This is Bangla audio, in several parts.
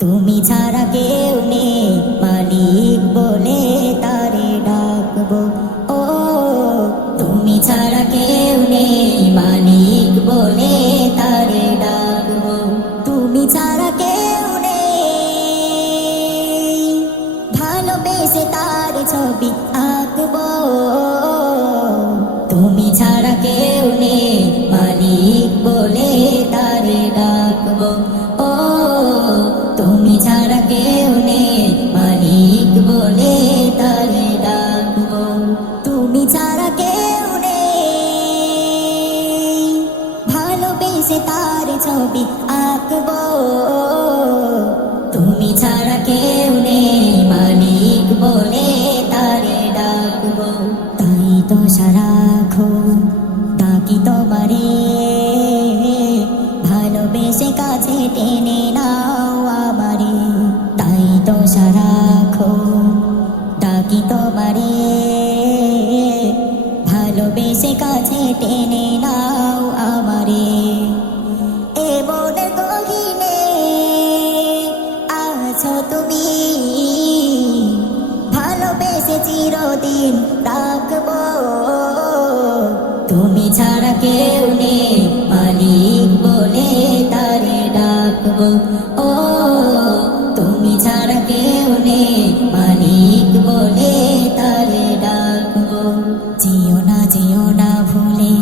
তুমি ছাড়া কেউ নেই মালিক বলে তারে ডাকবো। ও তুমি ছাড়া কেউ নেই মালিক বলে তারে ডাকবো। তুমি ছাড়া কেউ নেই ভালোবেসে তার ছবি আঁকবো। তুমি ছাড়া কেউ নেই মালিক বলে তারে ডাকবো। ও তুমি ছাড়া কেউ নেই মালিক বলে তারে ডাকবো। তুমি ছাড়া কেউ নেই ভালোবেসে তার ছবি আঁকবো। তুমি ছাড়া কেউ নেই মালিক বলে তারে ডাকবো। তাই তো সারাক্ষণ ডাকি তোমারে, ভালোবেসে কাছে টেনে নাও আমারে। তাই তো সারাক্ষণ ডাকি তোমারে, ভালোবেসে কাছে টেনে নাও আমারে। এ মনের গহীনে আছো তুমি, ভালোবেসে চিরদিন রাখবো। তুমি ছাড়া কেউ নেই মালিক বলে তারে ডাকবো। ও তুমি ছাড়া কেউ নেই মালিক বলে তারে ডাকবো। যেও না ভুলে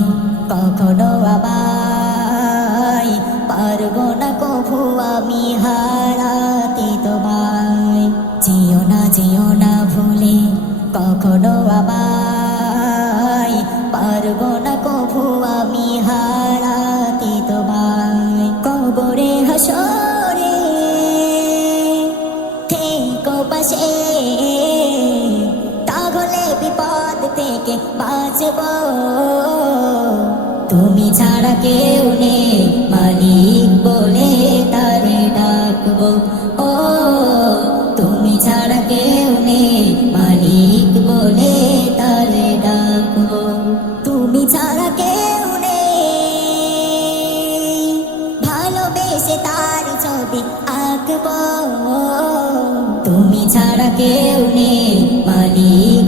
কখনো আমায়, পারবো না কভু আমি হারাতে তোমায়। যেও না ভুলে কখনো আমায়, পারবো না কভু আমি হারাতে তোমায়। কবরে হাসরে থেকো পাশে, তাহলে বিপদ থেকে বাঁচবো। তুমি ছাড়া কেউ নেই মালিক বলে তারে ডাকবো। ও তুমি ছাড়া কেউ নেই মালিক বলে তারে ডাকবো। তুমি ছাড়া কেউ নেই ভালোবেসে তার ছবি আঁকবো। তুমি ছাড়া কেউ নেই মালিক